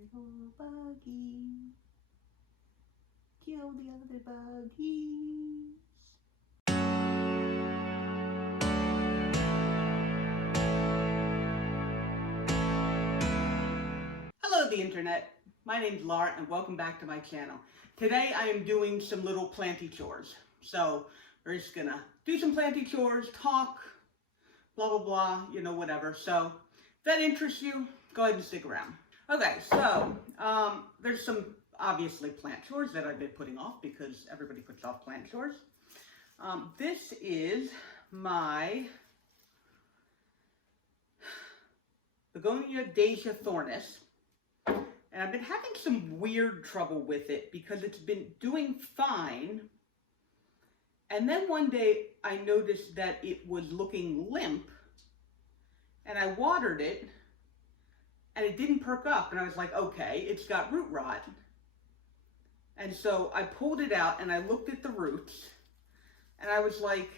little buggy. Kill the other buggies. Hello, the internet. My name's Laura, and welcome back to my channel. Today I am doing some little planty chores. So we're just gonna do some planty chores, talk, blah blah blah, you know, whatever. So if that interests you, go ahead and stick around. Okay, so there's some obviously plant chores that I've been putting off because everybody puts off plant chores. This is my Begonia Deja Thornis. And I've been having some weird trouble with it because it's been doing fine. And then one day I noticed that it was looking limp. And I watered it. And it didn't perk up. And I was like, okay, it's got root rot. And so I pulled it out and I looked at the roots. And I was like,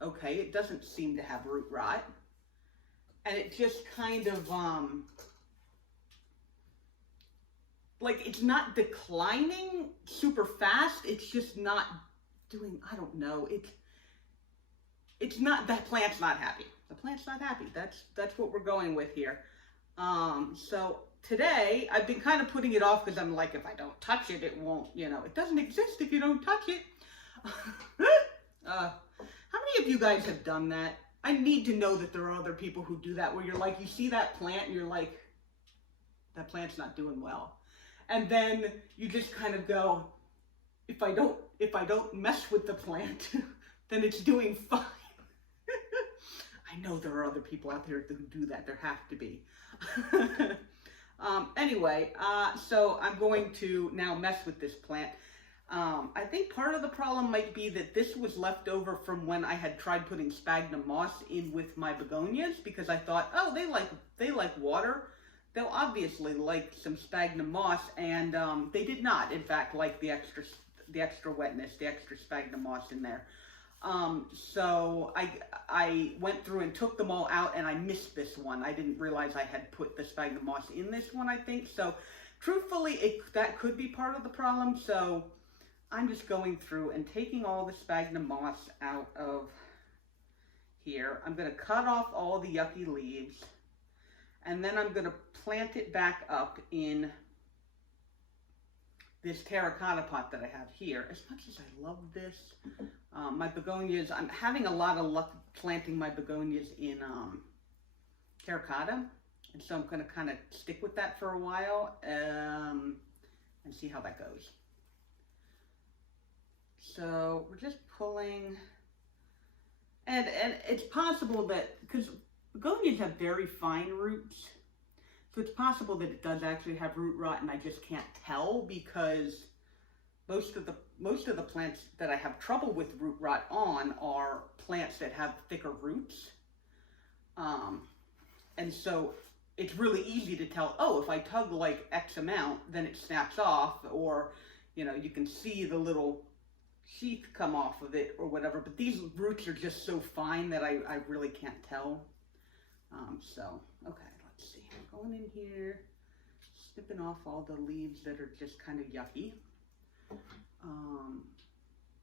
okay, it doesn't seem to have root rot. And it just kind of, like, it's not declining super fast. It's just not doing, I don't know. It's not, that plant's not happy. The plant's not happy. That's what we're going with here. So today I've been kind of putting it off because I'm like, if I don't touch it, it won't, you know, it doesn't exist if you don't touch it. How many of you guys have done that? I need to know that there are other people who do that, where you're like, you see that plant and you're like, that plant's not doing well. And then you just kind of go, if I don't mess with the plant, then it's doing fine. I know there are other people out there who do that. There have to be. Anyway, so I'm going to now mess with this plant. I think part of the problem might be that this was left over from when I had tried putting sphagnum moss in with my begonias, because I thought, oh, they like water. They'll obviously like some sphagnum moss, and they did not, in fact, like the extra wetness, the extra sphagnum moss in there. So I went through and took them all out, and I missed this one. I didn't realize I had put the sphagnum moss in this one, I think. So truthfully, that could be part of the problem. So I'm just going through and taking all the sphagnum moss out of here. I'm going to cut off all the yucky leaves. And then I'm going to plant it back up in this terracotta pot that I have here. As much as I love this, my begonias, I'm having a lot of luck planting my begonias in terracotta. And so I'm going to kind of stick with that for a while and see how that goes. So we're just pulling, and it's possible that, because begonias have very fine roots, so it's possible that it does actually have root rot, and I just can't tell because most of the plants that I have trouble with root rot on are plants that have thicker roots, and so it's really easy to tell, oh, if I tug like X amount, then it snaps off, or, you know, you can see the little sheath come off of it or whatever, but these roots are just so fine that I really can't tell. So, okay, let's see. I'm going in here, snipping off all the leaves that are just kind of yucky.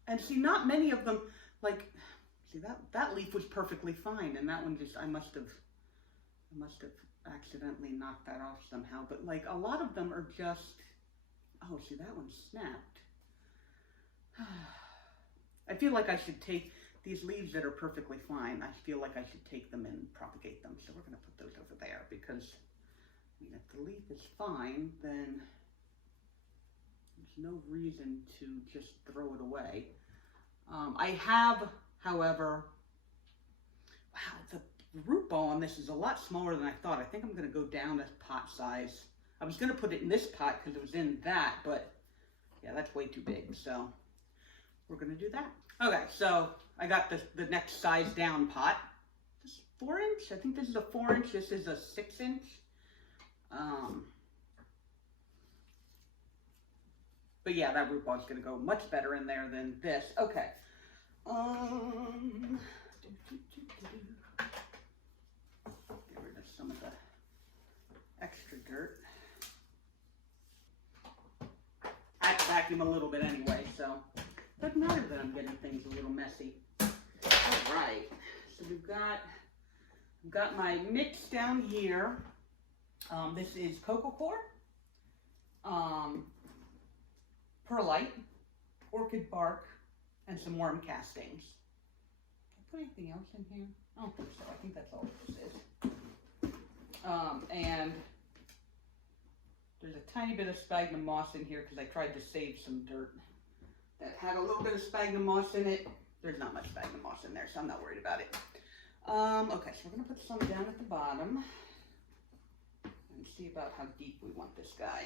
And see, not many of them, like, see, that leaf was perfectly fine, and that one just, I must have accidentally knocked that off somehow, but like, a lot of them are just, oh, see, that one snapped. I feel like I should take these leaves that are perfectly fine. I feel like I should take them and propagate them. So we're going to put those over there because, I mean, if the leaf is fine, then there's no reason to just throw it away. I have, however, wow, the root ball on this is a lot smaller than I thought. I think I'm going to go down this pot size. I was going to put it in this pot because it was in that, but yeah, that's way too big. So we're going to do that. Okay, so I got the next size down pot. This is 4 inch. I think this is a 4 inch. This is a 6 inch. But yeah, that root ball is going to go much better in there than this. Okay. Get rid of some of the extra dirt. vacuum a little bit anyway, so doesn't matter that I'm getting things a little messy. All right, so we've got my mix down here. This is cocoa core, perlite, orchid bark, and some worm castings. Did I put anything else in here? I don't think so. I think that's all this is. And there's a tiny bit of sphagnum moss in here because I tried to save some dirt that had a little bit of sphagnum moss in it. There's not much sphagnum moss in there, so I'm not worried about it. Okay, so we're going to put some down at the bottom and see about how deep we want this guy.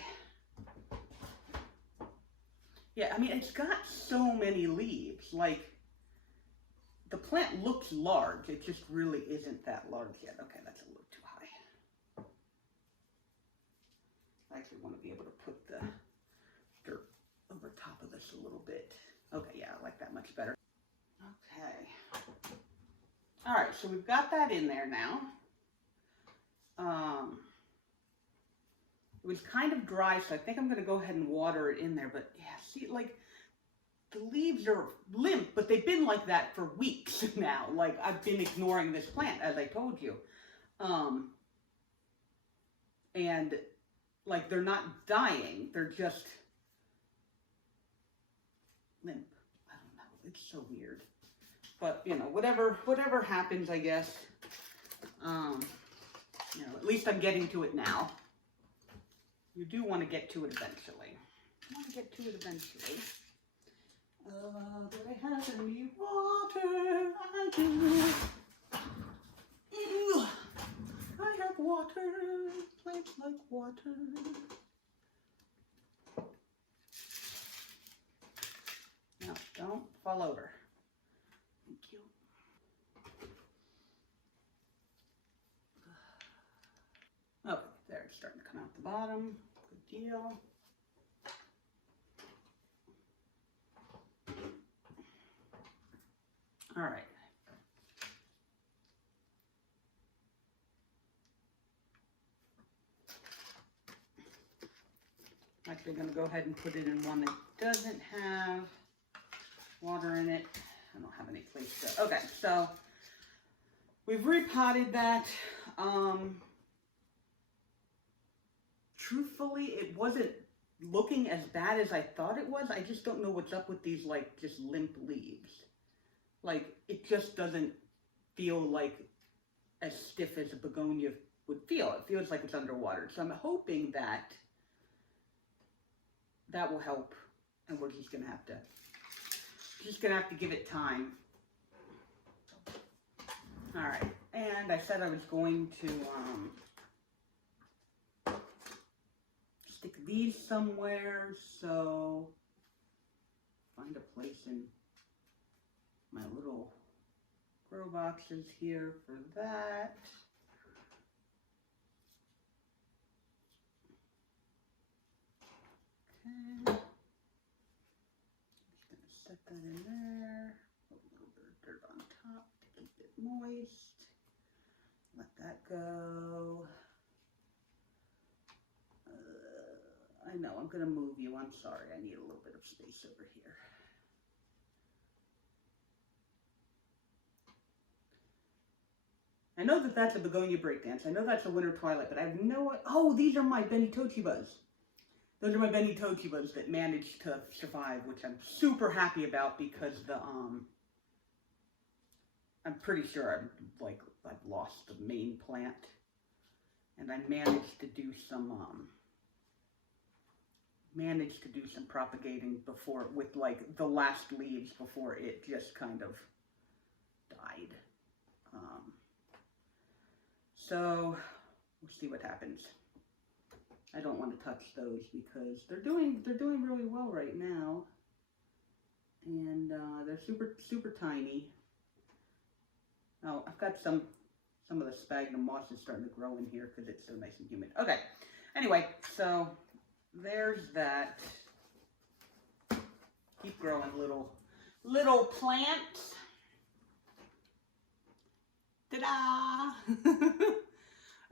Yeah, I mean, it's got so many leaves. Like, the plant looks large. It just really isn't that large yet. Okay, that's a little too high. I actually want to be able to put the dirt over top of this a little bit. Okay, yeah, I like that much better. Okay. All right, so we've got that in there now. It was kind of dry, so I think I'm going to go ahead and water it in there. But yeah, see, like, the leaves are limp, but they've been like that for weeks now. Like, I've been ignoring this plant, as I told you. And, like, they're not dying. They're just limp. I don't know. It's so weird. But, you know, whatever happens, I guess. You know, at least I'm getting to it now. You do want to get to it eventually. I want to get to it eventually. Do I have any water? I do. I have water. Plants like water. No, don't fall over. Thank you. Okay, there, it's starting to come out the bottom. Good deal. All right. Actually, going to go ahead and put it in one that doesn't have water in it. I don't have any place to. Okay, so we've repotted that. Truthfully, it wasn't looking as bad as I thought it was. I just don't know what's up with these, like, just limp leaves. Like, it just doesn't feel like as stiff as a begonia would feel. It feels like it's underwater. So I'm hoping that that will help, and we're just gonna have to give it time. All right, and I said I was going to stick these somewhere, so find a place in my little grow boxes here for that. Okay, just gonna set that in there. Put a little bit of dirt on top to keep it moist. Let that go. I know, I'm gonna move you. I'm sorry. I need a little bit of space over here. I know that that's a begonia breakdance. I know that's a winter twilight, but I have no. Oh, these are my Benitochibas. Those are my Benitochibas that managed to survive, which I'm super happy about because I'm pretty sure I've lost the main plant, and I managed to do some propagating before with like the last leaves before it just kind of died. So we'll see what happens. I don't want to touch those because they're doing really well right now, and they're super tiny. Oh, I've got some of the sphagnum moss is starting to grow in here because it's so nice and humid. Okay, anyway, so there's that. Keep growing little plants. Ta-da!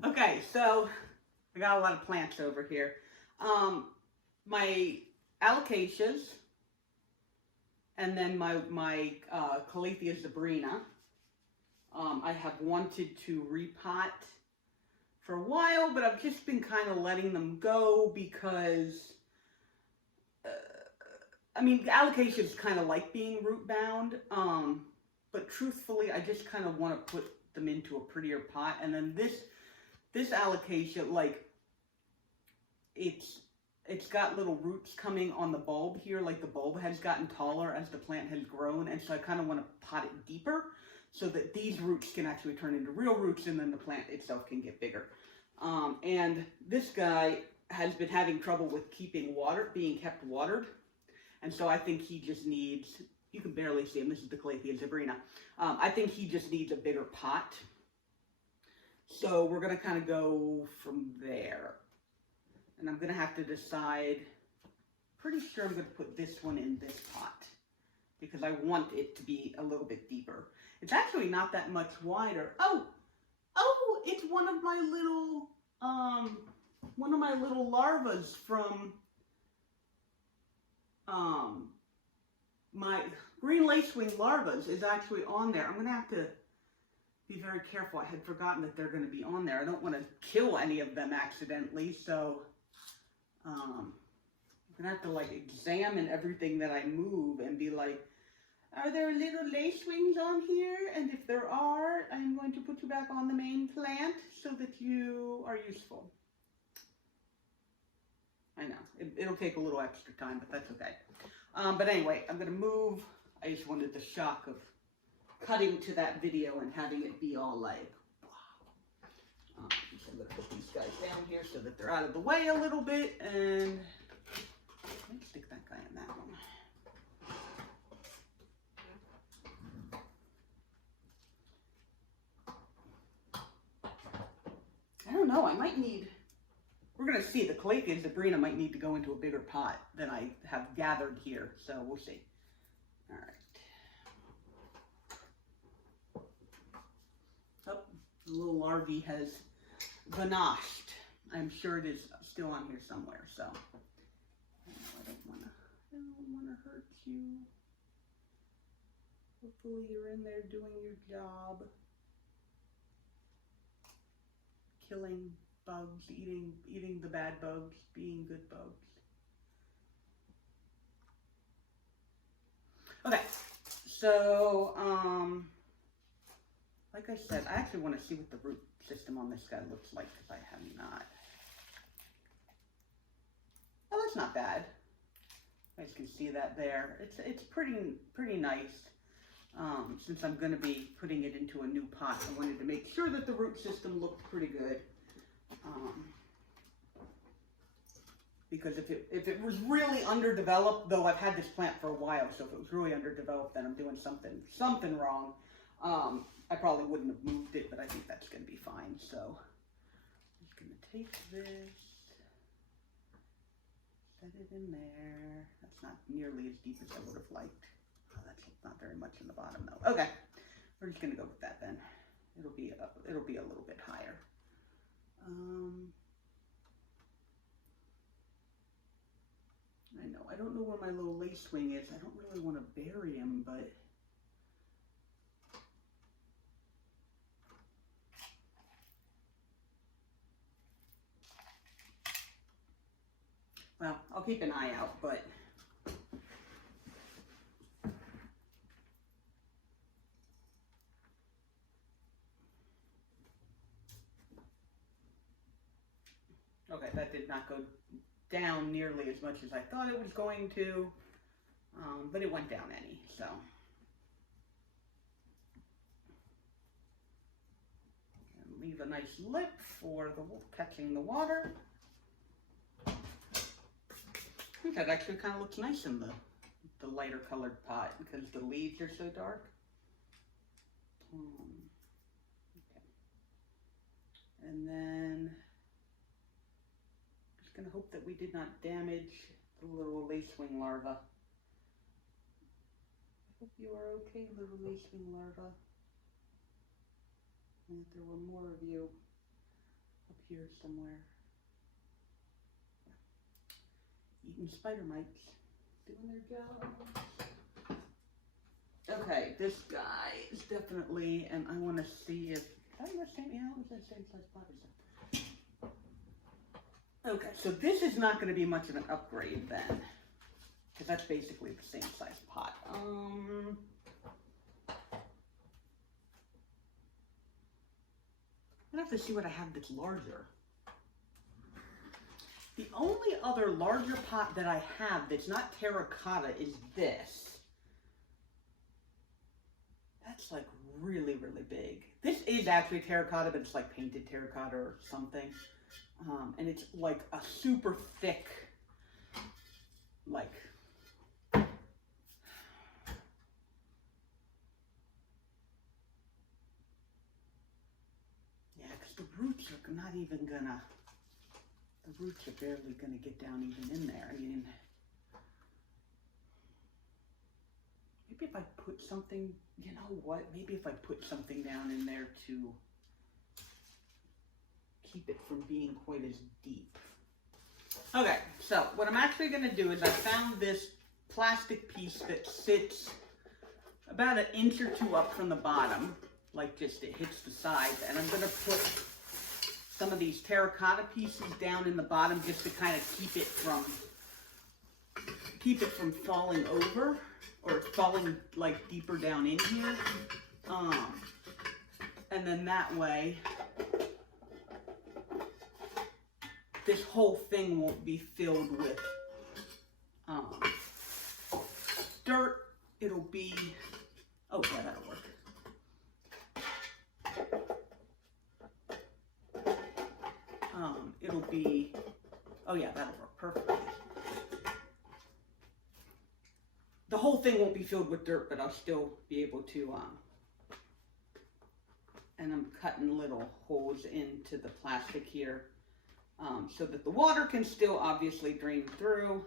Okay, so I got a lot of plants over here. My Alocasias, and then my Calathea zebrina. I have wanted to repot for a while, but I've just been kind of letting them go because, I mean, Alocasias kind of like being root bound, but truthfully, I just kind of want to put them into a prettier pot. And then this Alocasia, like, it's got little roots coming on the bulb here, like the bulb has gotten taller as the plant has grown, and so I kind of want to pot it deeper so that these roots can actually turn into real roots, and then the plant itself can get bigger. And this guy has been having trouble with being kept watered, and so I think he just needs, you can barely see him, this is the Calathea zebrina. I think he just needs a bigger pot. So we're going to kind of go from there. And I'm going to have to decide, pretty sure I'm going to put this one in this pot, because I want it to be a little bit deeper. It's actually not that much wider. Oh, it's one of my little larvas from my green lacewing larvas is actually on there. I'm going to have to be very careful. I had forgotten that they're going to be on there. I don't want to kill any of them accidentally, so I'm going to have to like examine everything that I move and be like, are there little lacewings on here? And if there are, I'm going to put you back on the main plant so that you are useful. I know, it'll take a little extra time, but that's okay. But anyway, I'm going to move. I just wanted the shock of cutting to that video and having it be all like, wow. So I'm going to put these guys down here so that they're out of the way a little bit, and let's stick that guy in that one. I don't know, I might need, we're going to see, the Calathea zebrina might need to go into a bigger pot than I have gathered here, so we'll see. All right. Oh, the little larvae has vanished. I'm sure it is still on here somewhere, so I don't want to hurt you. Hopefully you're in there doing your job. Killing bugs, eating the bad bugs, being good bugs. Okay, so like I said, I actually want to see what the root system on this guy looks like, because I have not. Oh, that's not bad. You guys can see that there. It's pretty nice. Since I'm going to be putting it into a new pot, I wanted to make sure that the root system looked pretty good. Because if it was really underdeveloped, though I've had this plant for a while, so if it was really underdeveloped, then I'm doing something wrong. I probably wouldn't have moved it, but I think that's going to be fine. So I'm just going to take this, set it in there. That's not nearly as deep as I would have liked. Oh, that's not very much in the bottom though. Okay, we're just going to go with that then. It'll be a little bit higher. I know, I don't know where my little lacewing is. I don't really want to bury him, but well, I'll keep an eye out, but okay, that did not go down nearly as much as I thought it was going to, but it went down any, so. And leave a nice lip for the catching the water. I think that actually kind of looks nice in the lighter colored pot because the leaves are so dark. Okay. And then going to hope that we did not damage the little lacewing larva. I hope you are okay, little lacewing larva. And if there were more of you up here somewhere. You eating spider mites. Doing their job. Okay, this guy is definitely, and I want to see if, yeah, it was the same size pot as that. Okay, so this is not going to be much of an upgrade then, because that's basically the same size pot. I have to see what I have that's larger. The only other larger pot that I have that's not terracotta is this. That's like really, really big. This is actually terracotta, but it's like painted terracotta or something. And it's like a super thick, like, yeah, because the roots are not even gonna, the roots are barely gonna get down even in there. I mean, maybe if I put something, you know what, maybe if I put something down in there to keep it from being quite as deep. Okay, so what I'm actually going to do is I found this plastic piece that sits about 1 inch or 2 up from the bottom, like just it hits the sides, and I'm going to put some of these terracotta pieces down in the bottom just to kind of keep it from falling over or falling like deeper down in here. And then that way this whole thing won't be filled with dirt. It'll be, oh yeah, that'll work. It'll be, oh yeah, that'll work perfectly. The whole thing won't be filled with dirt, but I'll still be able to, and I'm cutting little holes into the plastic here. So that the water can still obviously drain through,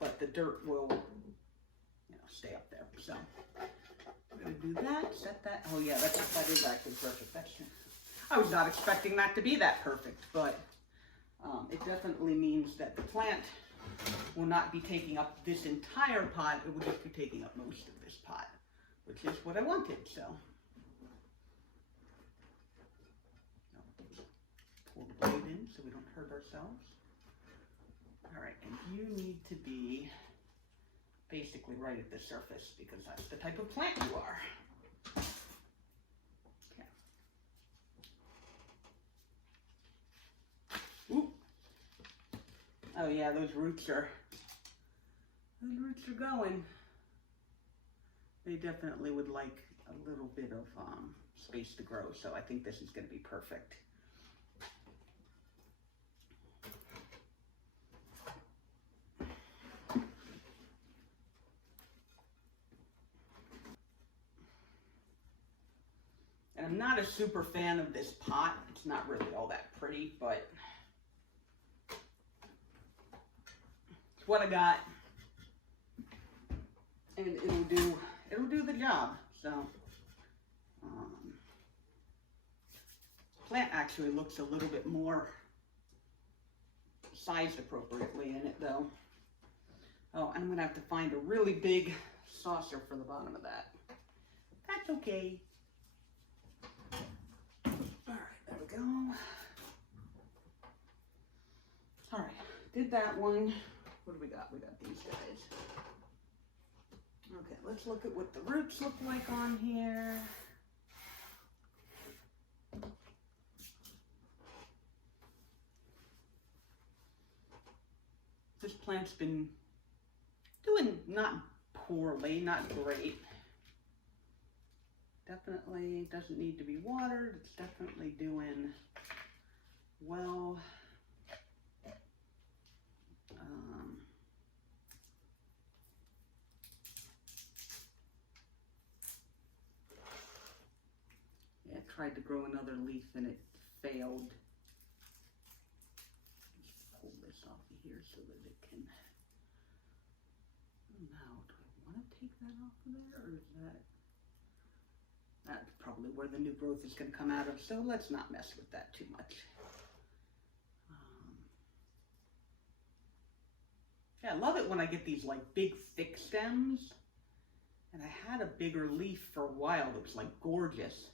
but the dirt will, you know, stay up there. So I'm going to do that, set that. Oh yeah, that is actually perfect. I was not expecting that to be that perfect, but it definitely means that the plant will not be taking up this entire pot. It will just be taking up most of this pot, which is what I wanted. So. Pull the blade in so we don't hurt ourselves. All right, and you need to be basically right at the surface because that's the type of plant you are. Okay. Ooh. Oh yeah, those roots are going. They definitely would like a little bit of space to grow, so I think this is going to be perfect. And I'm not a super fan of this pot. It's not really all that pretty, but it's what I got. And it'll do the job. So plant actually looks a little bit more sized appropriately in it though. Oh, I'm gonna have to find a really big saucer for the bottom of that. That's okay. All right, there we go. All right, did that one. What do we got? We got these guys. Okay, let's look at what the roots look like on here. This plant's been doing not poorly, not great. Definitely doesn't need to be watered. It's definitely doing well. Yeah, I tried to grow another leaf and it failed. Just pull this off of here so that it can. Now, do I want to take that off of there, or is that's probably where the new growth is going to come out of, so let's not mess with that too much. Yeah, I love it when I get these like big thick stems. And I had a bigger leaf for a while that was like gorgeous.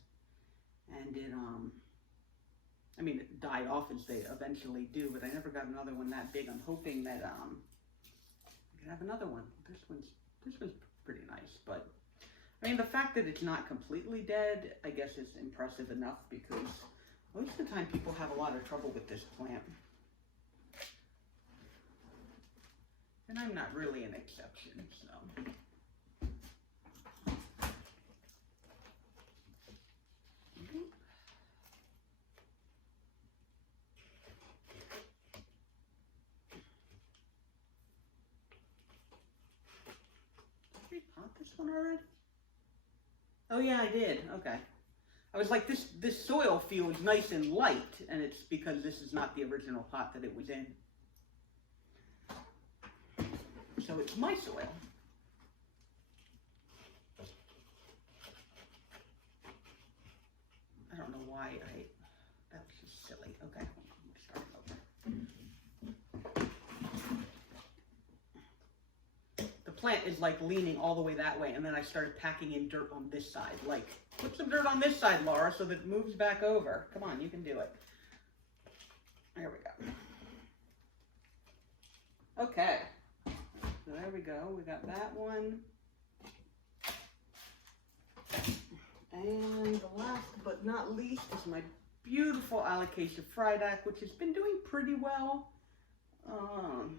And it, I mean, it died off as they eventually do, but I never got another one that big. I'm hoping that I can have another one. This one's pretty nice, but I mean, the fact that it's not completely dead, I guess is impressive enough, because most of the time people have a lot of trouble with this plant. And I'm not really an exception, so. Did we pot this one already? Oh yeah, I did. Okay. I was like, this soil feels nice and light, and it's because this is not the original pot that it was in. So it's my soil. I don't know why that was just silly. Okay, I'm starting over. The plant is like leaning all the way that way, and then I started packing in dirt on this side. Like, put some dirt on this side, Laura, so that it moves back over. Come on, you can do it. There we go. Okay. So there we go. We got that one. And the last but not least is my beautiful Alocasia Friedac, which has been doing pretty well. I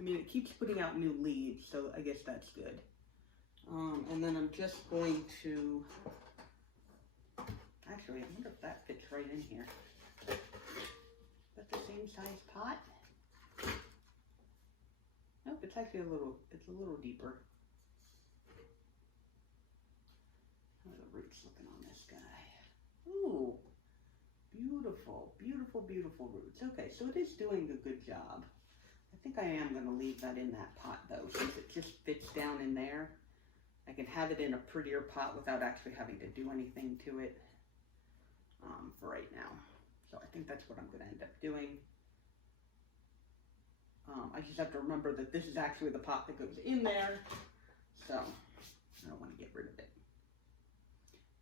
mean, it keeps putting out new leaves, so I guess that's good. And then I'm just going to, actually, I wonder if that fits right in here. Is that the same size pot? Nope, it's actually a little deeper. How are the roots looking on this guy? Ooh, beautiful, beautiful, beautiful roots. Okay, so it is doing a good job. I think I am going to leave that in that pot though, since it just fits down in there. I can have it in a prettier pot without actually having to do anything to it for right now. So I think that's what I'm going to end up doing. I just have to remember that this is actually the pot that goes in there, so I don't want to get rid of it.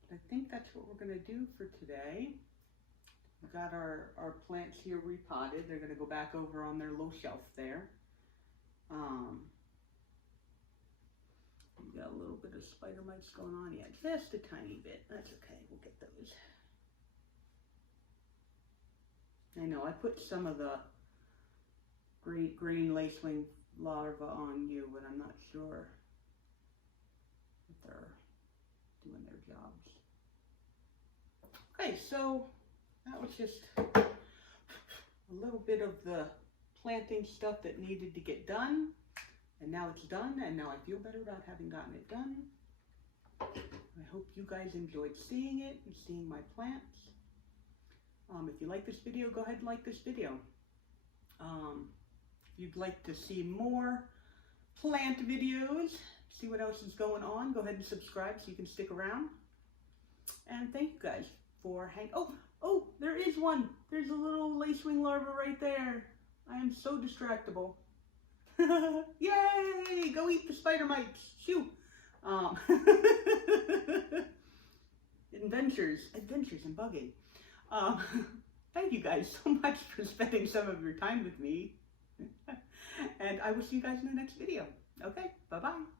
But I think that's what we're going to do for today. We've got our plants here repotted. They're going to go back over on their little shelf there. We've got a little bit of spider mites going on. Yeah, just a tiny bit. That's okay. We'll get those. I know I put some of the green lacewing larvae on you, but I'm not sure if they're doing their jobs. Okay, so that was just a little bit of the planting stuff that needed to get done, and now it's done, and now I feel better about having gotten it done. I hope you guys enjoyed seeing it and seeing my plants. If you like this video, go ahead and like this video. If you'd like to see more plant videos, see what else is going on, go ahead and subscribe so you can stick around. And thank you guys for hanging. Oh, there is one. There's a little lacewing larva right there. I am so distractible. Yay! Go eat the spider mites. Shoo! Adventures in bugging. Thank you guys so much for spending some of your time with me. And I will see you guys in the next video. Okay, bye-bye.